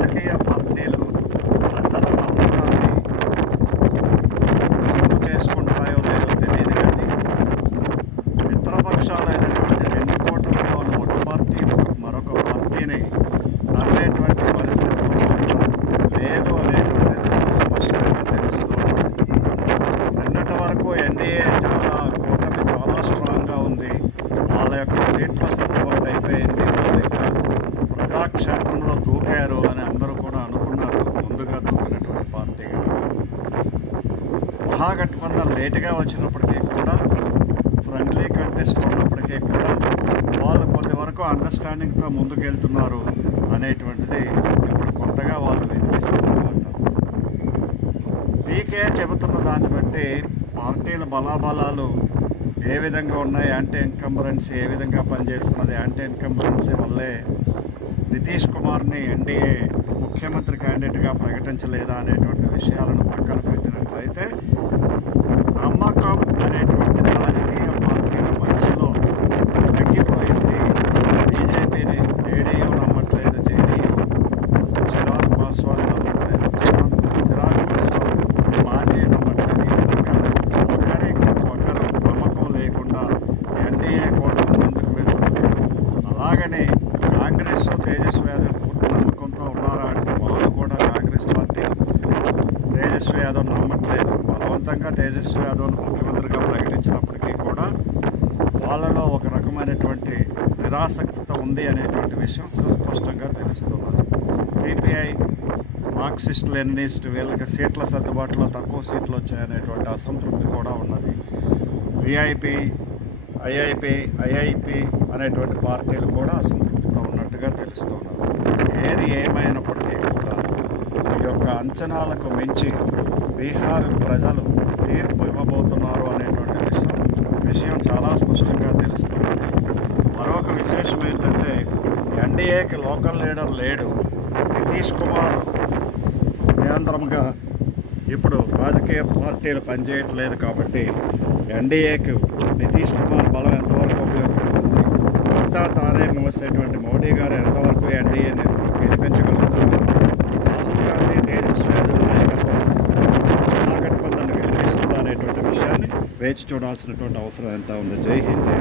రాజకీయ పార్టీలు ప్రజల నమ్మకాన్ని సొమ్ము చేసుకుంటాయో లేదో తెలియదు, కానీ మిత్రపక్షాలైనటువంటి రెండు కూటమిలోని ఒక పార్టీ మరొక పార్టీని నమ్మేటువంటి పరిస్థితులు లేదు అనేటువంటిది సుస్పష్టంగా తెలుస్తుంది. నిన్నటి వరకు ఎన్డీఏ కూటమి చాలా స్ట్రాంగ్గా ఉంది, వాళ్ళ యొక్క సీట్ల సర్దుబాటు అయిపోయింది, ప్రజాక్షేత్రంలో దూకారు అని అందరూ కూడా అనుకున్నారు. ముందుగా దూకినటువంటి పార్టీ కనుక మహాగఠబంధన్ లేటుగా వచ్చినప్పటికీ కూడా, ఫ్రెండ్లీ కంటెస్ట్ ఉన్నప్పటికీ కూడా వాళ్ళు కొద్ది వరకు అండర్స్టాండింగ్తో ముందుకెళ్తున్నారు అనేటువంటిది ఇప్పుడు కొత్తగా వాళ్ళు వినిపిస్తున్నమాట. పీకే చెబుతున్న దాన్ని బట్టి పార్టీల బలాబలాలు ఏ విధంగా ఉన్నాయి, యాంటీ ఎన్కంబరెన్సీ ఏ విధంగా పనిచేస్తున్నది, యాంటీ ఎన్కంబరెన్సీ వల్లే నితీష్ కుమార్ని ఎన్డీఏ ముఖ్యమంత్రి క్యాండిడేట్గా ప్రకటించలేదా అనేటువంటి విషయాలను పక్కన పెట్టినట్లయితే, నమ్మకం అనేటువంటి రాజకీయ పార్టీల మధ్యలో తగ్గిపోయింది. బీజేపీని జేడీయూ నమ్మట్లేదు, జేడీయూ చిరాగ్ పాస్వాన్ నమ్మట్లేదు, చిరాగ్ పాస్వాన్ మాజీ నమ్మట్లేదు. ఈ విధంగా ఒకరు నమ్మకం లేకుండా ఎన్డీఏ కూడా ముందుకు వెళ్తున్నది. అలాగని కాంగ్రెస్ తేజస్వి యాదవ్ పూర్తి నమ్మకంతో ఉన్నారా అంటే, వాళ్ళు కూడా కాంగ్రెస్ పార్టీ తేజస్వి యాదవ్ నమ్మట్లేదు. బలవంతంగా తేజస్వి యాదవ్ను ముఖ్యమంత్రిగా ప్రకటించినప్పటికీ కూడా వాళ్ళలో ఒక రకమైనటువంటి నిరాసక్తత ఉంది అనేటువంటి విషయం సుస్పష్టంగా తెలుస్తున్నది. సిపిఐ, మార్క్సిస్ట్ లెనినిస్ట్ వీళ్ళకి సీట్ల సర్దుబాటులో తక్కువ సీట్లు వచ్చాయనేటువంటి అసంతృప్తి కూడా ఉన్నది. విఐపి, ఐఐపి అనేటువంటి పార్టీలు కూడా అసంతృప్తితో ఉన్నట్టుగా తెలుస్తున్నది. ఏది ఏమైనప్పటికీ కూడా ఈ యొక్క అంచనాలకు మించి బీహార్ ప్రజలు తీర్పు ఇవ్వబోతున్నారు అనేటువంటి విషయం చాలా స్పష్టంగా తెలుస్తున్నది. మరొక విశేషం ఏంటంటే, ఎన్డీఏకి లోకల్ లీడర్ లేడు. నితీష్ కుమార్ కేంద్రంగా ఇప్పుడు రాజకీయ పార్టీలు పనిచేయట్లేదు కాబట్టి ఎన్డీఏకి నితీష్ కుమార్ బలం ఎంతవరకు ఉపయోగపడుతుంది, అంతా తానే మోసేటువంటి మోడీ గారు ఎంతవరకు ఎన్డీఏని గెలిపించగలుగుతారు, రాహుల్ గాంధీ తేజస్వి యాదవ్ నాయకత్వం మహాగఠబంధన్ గెలిపిస్తుందా అనేటువంటి విషయాన్ని వేచి చూడాల్సినటువంటి అవసరం ఎంత ఉంది. జై హింద్.